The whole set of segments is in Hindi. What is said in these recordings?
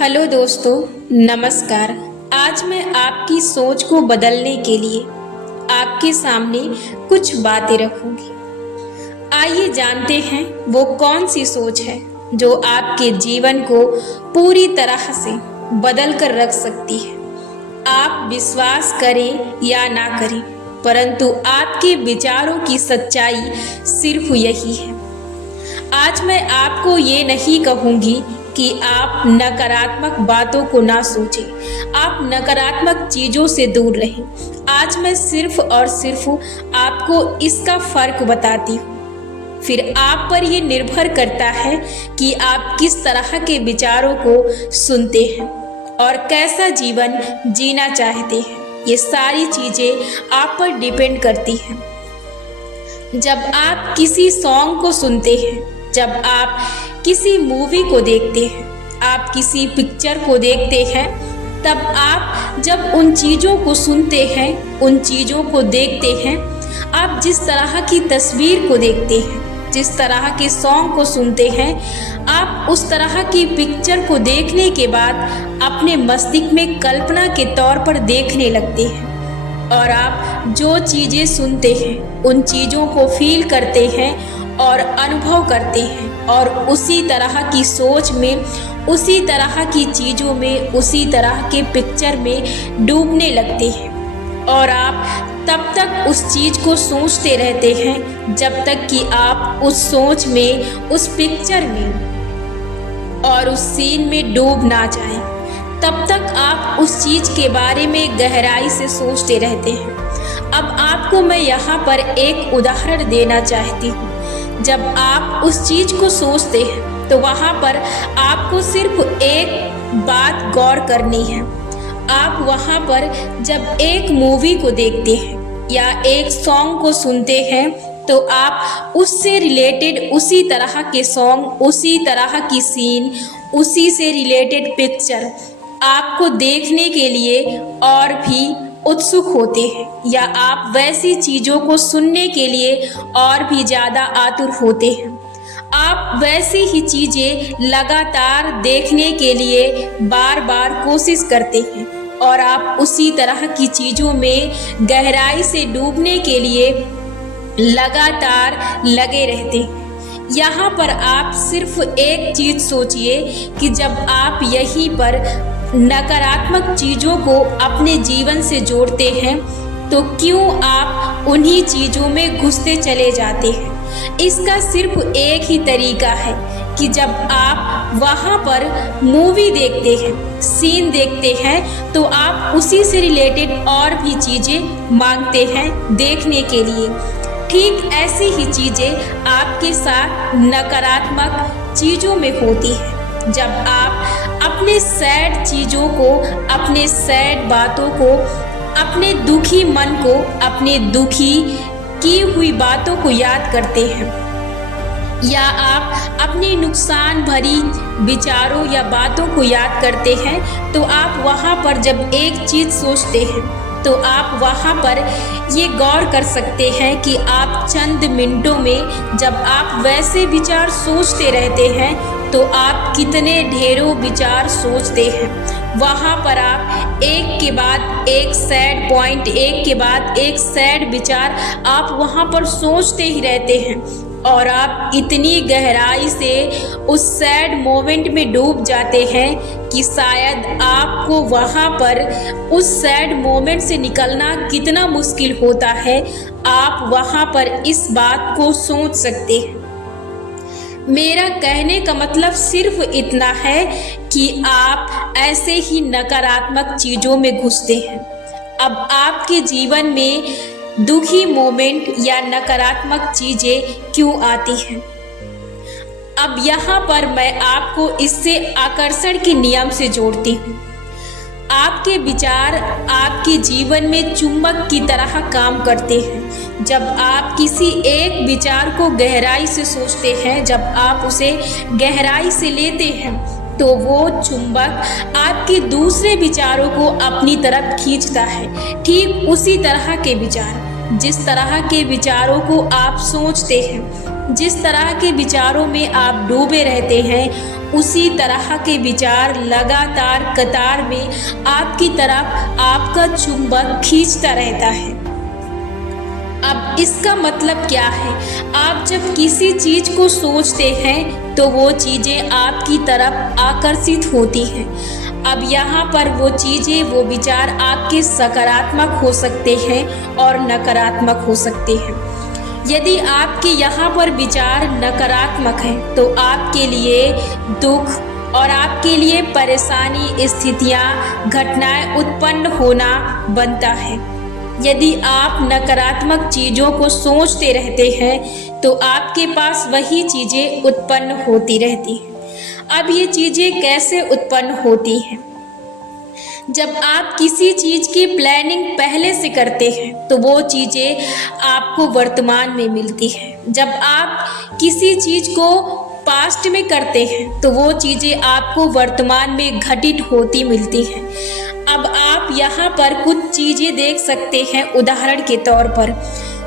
हेलो दोस्तों, नमस्कार। आज मैं आपकी सोच को बदलने के लिए आपके सामने कुछ बातें रखूंगी। आइए जानते हैं वो कौन सी सोच है जो आपके जीवन को पूरी तरह से बदल कर रख सकती है। आप विश्वास करें या ना करें, परंतु आपके विचारों की सच्चाई सिर्फ यही है। आज मैं आपको ये नहीं कहूँगी कि आप नकारात्मक बातों को ना सोचें, आप नकारात्मक चीज़ों से दूर रहें। आज मैं सिर्फ और सिर्फ आपको इसका फ़र्क बताती हूँ। फिर आप पर ये निर्भर करता है कि आप किस तरह के विचारों को सुनते हैं और कैसा जीवन जीना चाहते हैं। ये सारी चीज़ें आप पर डिपेंड करती हैं। जब आप किसी सॉन्ग को सुनते हैं, जब आप किसी मूवी को देखते हैं, आप किसी पिक्चर को देखते हैं, तब आप जब उन चीज़ों को सुनते हैं, उन चीज़ों को देखते हैं, आप जिस तरह की तस्वीर को देखते हैं, जिस तरह के सॉन्ग को सुनते हैं, आप उस तरह की पिक्चर को देखने के बाद अपने मस्तिष्क में कल्पना के तौर पर देखने लगते हैं और आप जो चीज़ें सुनते हैं उन चीज़ों को फील करते हैं और अनुभव करते हैं और उसी तरह की सोच में, उसी तरह की चीज़ों में, उसी तरह के पिक्चर में डूबने लगते हैं और आप तब तक उस चीज़ को सोचते रहते हैं जब तक कि आप उस सोच में, उस पिक्चर में और उस सीन में डूब ना जाएं। तब तक आप उस चीज़ के बारे में गहराई से सोचते रहते हैं। अब आपको मैं यहाँ पर एक उदाहरण देना चाहती हूँ। जब आप उस चीज़ को सोचते हैं तो वहाँ पर आपको सिर्फ एक बात गौर करनी है। आप वहाँ पर जब एक मूवी को देखते हैं या एक सॉन्ग को सुनते हैं तो आप उससे रिलेटेड उसी तरह के सॉन्ग, उसी तरह की सीन, उसी से रिलेटेड पिक्चर आपको देखने के लिए और भी उत्सुक होते हैं या आप वैसी चीज़ों को सुनने के लिए और भी ज़्यादा आतुर होते हैं। आप वैसी ही चीज़ें लगातार देखने के लिए बार बार कोशिश करते हैं और आप उसी तरह की चीज़ों में गहराई से डूबने के लिए लगातार लगे रहते हैं। यहाँ पर आप सिर्फ एक चीज़ सोचिए कि जब आप यहीं पर नकारात्मक चीज़ों को अपने जीवन से जोड़ते हैं तो क्यों आप उन्हीं चीज़ों में घुसते चले जाते हैं। इसका सिर्फ एक ही तरीका है कि जब आप वहाँ पर मूवी देखते हैं, सीन देखते हैं, तो आप उसी से रिलेटेड और भी चीज़ें मांगते हैं देखने के लिए। ठीक ऐसी ही चीज़ें आपके साथ नकारात्मक चीज़ों में होती हैं। जब आप अपने सैड चीज़ों को, अपने सैड बातों को, अपने दुखी मन को, अपने दुखी की हुई बातों को याद करते हैं या आप अपने नुकसान भरी विचारों या बातों को याद करते हैं, तो आप वहाँ पर जब एक चीज़ सोचते हैं तो आप वहाँ पर ये गौर कर सकते हैं कि आप चंद मिनटों में जब आप वैसे विचार सोचते रहते हैं तो आप कितने ढेरों विचार सोचते हैं। वहाँ पर आप एक के बाद एक सैड पॉइंट, एक के बाद एक सैड विचार आप वहाँ पर सोचते ही रहते हैं और आप इतनी गहराई से उस सैड मोमेंट में डूब जाते हैं कि शायद आपको वहाँ पर उस सैड मोमेंट से निकलना कितना मुश्किल होता है, आप वहाँ पर इस बात को सोच सकते हैं। मेरा कहने का मतलब सिर्फ इतना है कि आप ऐसे ही नकारात्मक चीज़ों में घुसते हैं। अब आपके जीवन में दुखी मोमेंट या नकारात्मक चीज़ें क्यों आती हैं? अब यहाँ पर मैं आपको इससे आकर्षण के नियम से जोड़ती हूँ। आपके विचार आपके जीवन में चुंबक की तरह काम करते हैं। जब आप किसी एक विचार को गहराई से सोचते हैं, जब आप उसे गहराई से लेते हैं, तो वो चुंबक आपके दूसरे विचारों को अपनी तरफ खींचता है। ठीक उसी तरह के विचार जिस तरह के विचारों को आप सोचते हैं, जिस तरह के विचारों में आप डूबे रहते हैं, उसी तरह के विचार लगातार कतार में आपकी तरफ आपका चुंबक खींचता रहता है। अब इसका मतलब क्या है? आप जब किसी चीज को सोचते हैं तो वो चीजें आपकी तरफ आकर्षित होती हैं। अब यहाँ पर वो चीजें, वो विचार आपके सकारात्मक हो सकते हैं और नकारात्मक हो सकते हैं। यदि आपके यहाँ पर विचार नकारात्मक हैं तो आपके लिए दुख और आपके लिए परेशानी, स्थितियाँ, घटनाएं उत्पन्न होना बनता है। यदि आप नकारात्मक चीज़ों को सोचते रहते हैं तो आपके पास वही चीज़ें उत्पन्न होती रहती हैं। अब ये चीज़ें कैसे उत्पन्न होती हैं? जब आप किसी चीज़ की प्लानिंग पहले से करते हैं तो वो चीज़ें आपको वर्तमान में मिलती हैं। जब आप किसी चीज़ को पास्ट में करते हैं तो वो चीज़ें आपको वर्तमान में घटित होती मिलती हैं। अब आप यहाँ पर कुछ चीज़ें देख सकते हैं। उदाहरण के तौर पर,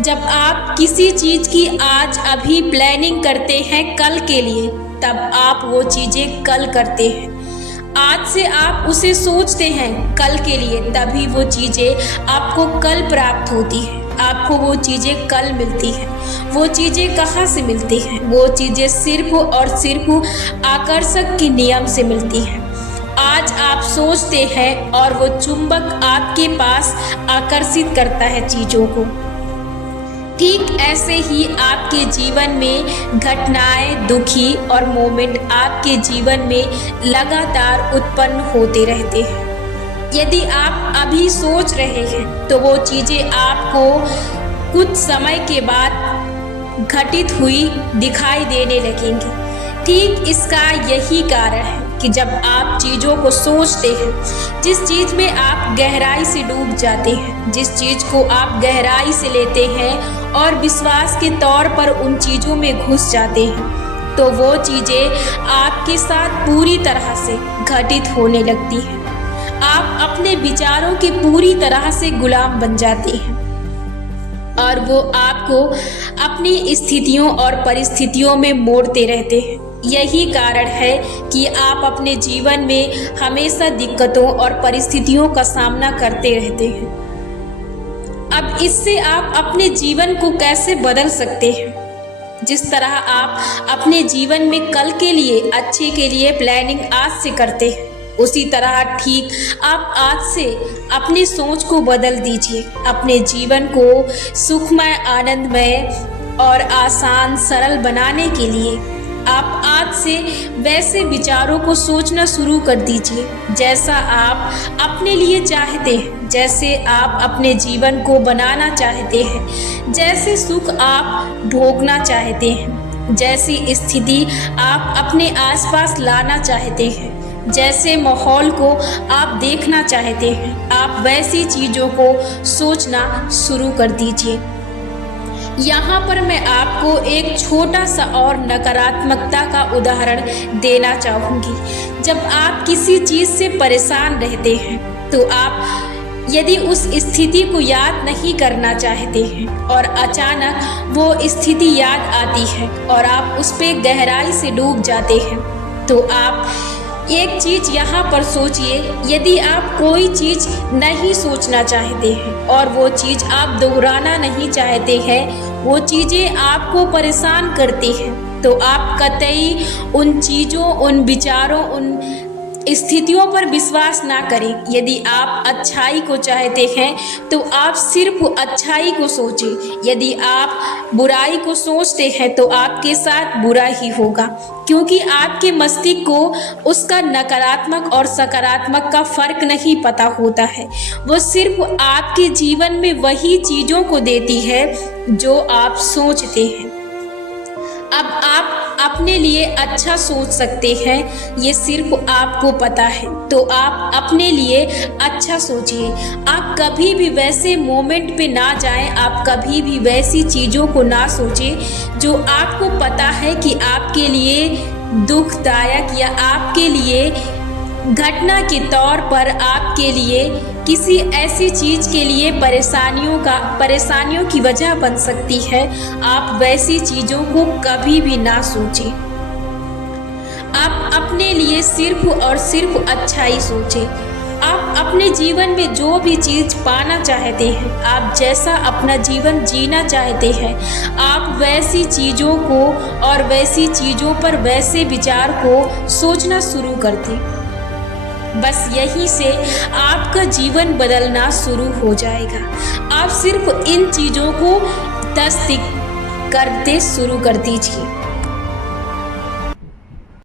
जब आप किसी चीज़ की आज अभी प्लानिंग करते हैं कल के लिए, तब आप वो चीज़ें कल करते हैं। आज से आप उसे सोचते हैं कल के लिए, तभी वो चीज़ें आपको कल प्राप्त होती हैं। आपको वो चीज़ें कल मिलती हैं। वो चीज़ें कहाँ से मिलती हैं? वो चीज़ें सिर्फ और सिर्फ आकर्षक के नियम से मिलती हैं। आज आप सोचते हैं और वो चुंबक आपके पास आकर्षित करता है चीज़ों को। ठीक ऐसे ही आपके जीवन में घटनाएं, दुखी और मोमेंट आपके जीवन में लगातार उत्पन्न होते रहते हैं। यदि आप अभी सोच रहे हैं तो वो चीज़ें आपको कुछ समय के बाद घटित हुई दिखाई देने लगेंगी। ठीक इसका यही कारण है कि जब आप चीज़ों को सोचते हैं, जिस चीज़ में आप गहराई से डूब जाते हैं, जिस चीज़ को आप गहराई से लेते हैं और विश्वास के तौर पर उन चीज़ों में घुस जाते हैं, तो वो चीज़ें आपके साथ पूरी तरह से घटित होने लगती हैं। आप अपने विचारों के पूरी तरह से गुलाम बन जाते हैं और वो आपको अपनी स्थितियों और परिस्थितियों में मोड़ते रहते हैं। यही कारण है कि आप अपने जीवन में हमेशा दिक्कतों और परिस्थितियों का सामना करते रहते हैं। अब इससे आप अपने जीवन को कैसे बदल सकते हैं? जिस तरह आप अपने जीवन में कल के लिए, अच्छे के लिए प्लानिंग आज से करते हैं, उसी तरह ठीक आप आज से अपनी सोच को बदल दीजिए। अपने जीवन को सुखमय, आनंदमय और आसान, सरल बनाने के लिए आप आज से वैसे विचारों को सोचना शुरू कर दीजिए जैसा आप अपने लिए चाहते हैं, जैसे आप अपने जीवन को बनाना चाहते हैं, जैसे सुख आप भोगना चाहते हैं, जैसी स्थिति आप अपने आसपास लाना चाहते हैं, जैसे माहौल को आप देखना चाहते हैं। आप वैसी चीज़ों को सोचना शुरू कर दीजिए। यहाँ पर मैं आपको एक छोटा सा और नकारात्मकता का उदाहरण देना चाहूँगी। जब आप किसी चीज़ से परेशान रहते हैं तो आप यदि उस स्थिति को याद नहीं करना चाहते हैं और अचानक वो स्थिति याद आती है और आप उस पर गहराई से डूब जाते हैं, तो आप एक चीज़ यहाँ पर सोचिए। यदि आप कोई चीज़ नहीं सोचना चाहते हैं और वो चीज़ आप दोहराना नहीं चाहते हैं, वो चीज़ें आपको परेशान करती हैं, तो आप कतई उन चीज़ों, उन विचारों, उन स्थितियों पर विश्वास ना करें। यदि आप अच्छाई को चाहते हैं तो आप सिर्फ अच्छाई को सोचें। यदि आप बुराई को सोचते हैं तो आपके साथ बुरा ही होगा, क्योंकि आपके मस्तिष्क को उसका नकारात्मक और सकारात्मक का फर्क नहीं पता होता है। वो सिर्फ आपके जीवन में वही चीज़ों को देती है जो आप सोचते हैं। अब आप अपने लिए अच्छा सोच सकते हैं, ये सिर्फ आपको पता है, तो आप अपने लिए अच्छा सोचिए। आप कभी भी वैसे मोमेंट पे ना जाएं, आप कभी भी वैसी चीज़ों को ना सोचें जो आपको पता है कि आपके लिए दुखदायक या आपके लिए घटना के तौर पर आपके लिए किसी ऐसी चीज के लिए परेशानियों की वजह बन सकती है। आप वैसी चीजों को कभी भी ना सोचें। आप अपने लिए सिर्फ और सिर्फ अच्छा ही सोचें। आप अपने जीवन में जो भी चीज पाना चाहते हैं, आप जैसा अपना जीवन जीना चाहते हैं, आप वैसी चीजों को और वैसी चीजों पर वैसे विचार को सोचना शुरू कर दें। बस यहीं से आपका जीवन बदलना शुरू हो जाएगा। आप सिर्फ इन चीजों को तस्दीक करते शुरू कर दीजिए।